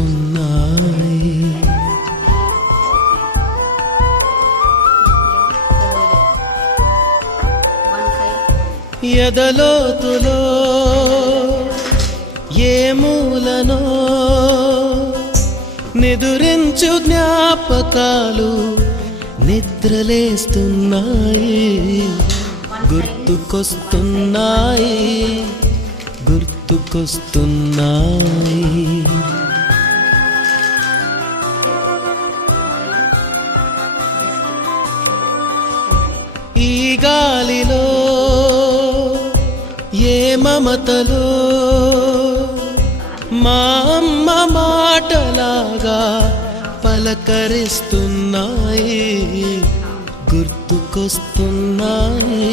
గుర్తుకొస్తున్నాయి ఎదలోతులో ఏ మూలనో నిదురించు జ్ఞాపకాలు నిద్రలేస్తున్నాయి గుర్తుకొస్తున్నాయి ఈ గాలిలో ఏ మమతలో మా అమ్మ మాటలాగా పలకరిస్తున్నాయి గుర్తుకొస్తున్నాయి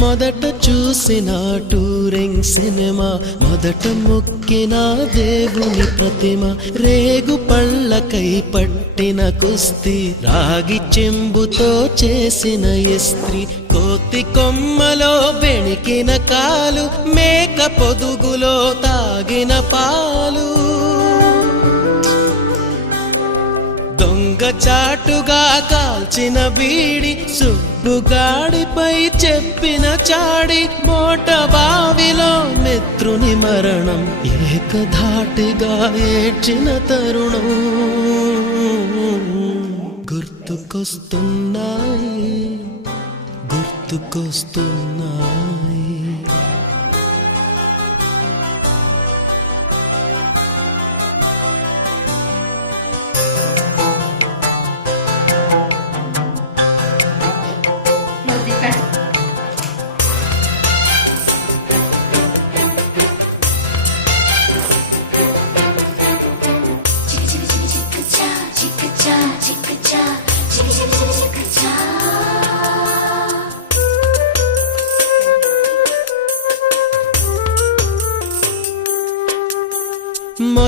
మొదట చూసిన టూరింగ్ సినిమా మొదట మొక్కిన దేవుని ప్రతిమ రేగు పళ్ళకై పట్టిన కుస్తీ రాగి చెంబుతో చేసిన ఇస్త్రీ కోతి కొమ్మలో బెణికిన కాలు మేక పొదుగులో తాగిన పాలు దొంగ చాటుగా కాల్చిన బీడి సుబ్బుగాడిపై చెప్పిన చాడి మోట బావిలో మిత్రుని మరణం ఏకధాటిగా ఏడ్చిన తరుణం గుర్తుకొస్తున్నాయి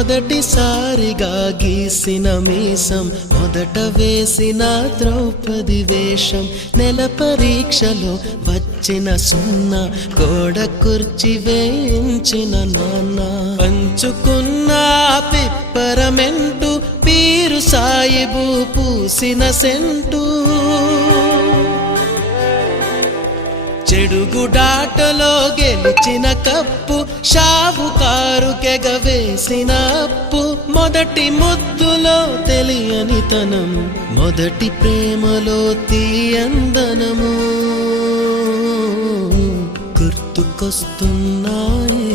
మొదటిసారిగా గీసిన మీసం మొదట వేసిన ద్రౌపది వేషం నెల పరీక్షలో వచ్చిన సున్నా గోడ కుర్చీ వేయించిన నాన్న పంచుకున్న పిప్పరమెంటు పీరు సాయిబు పూసిన సెంటు చెడుగుడాటలో గెలిచిన కప్పు షావుకారుకెగవేసిన అప్పు మొదటి ముద్దులో తెలియనితనం మొదటి ప్రేమలో తీయందనము గుర్తుకొస్తున్నాయి